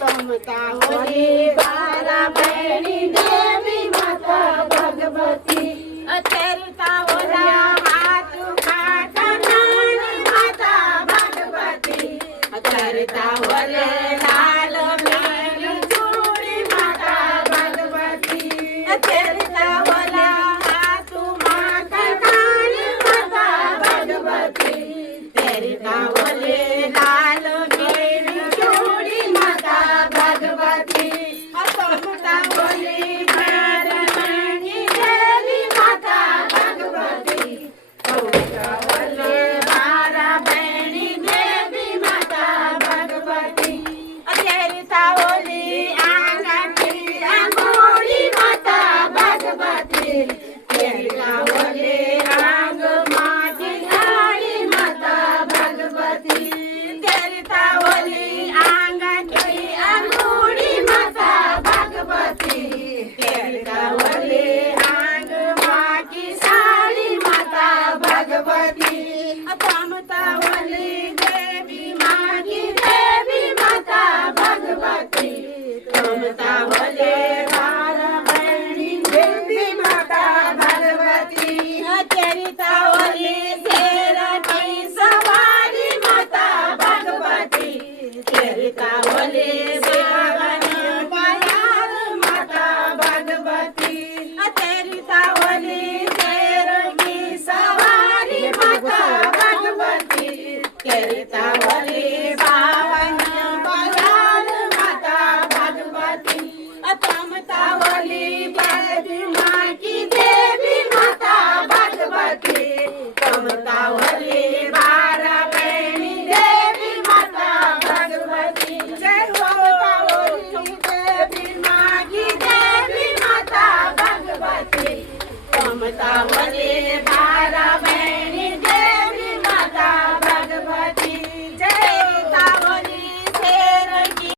समता होली बारा बहनी देवी माता भगवती चरिता होला हाथ खाता नानी माता भगवती चरिता होले लाल मेरी चूड़ी माता भगवती चरिता होला हाथ माता नानी माता भगवती चरिता होले लाल मेरी चूड़ी माता भगवती समता होली बारामणी देवी माता भगवती समता होले बारामणी देवी माता भगवती चरिता होली आंगठी अंगोली माता भगवती चरिता होले आंग माटी गाड़ी माता भगवती चरिता होली आंगठी अंगोली माता भगवती चरिता होले आंग माटी साड़ी माता भगवती समता होली देवी मागी देवी माता भगवती समता होले बारामणी देवी माता भगवती चरिता होली शेरनी सवारी माता भगवती चरिता होले सेवन बयार माता भगवती चरिता होली शेरनी सवारी माता भगवती चरिता होली बावन बयार माता भगवती समता होली देवी माँ की देवी माता भगवती समता होली बारामणी देवी माता भगवती जय समता होली देवी माँ की देवी माता भगवती समता होली बारामणी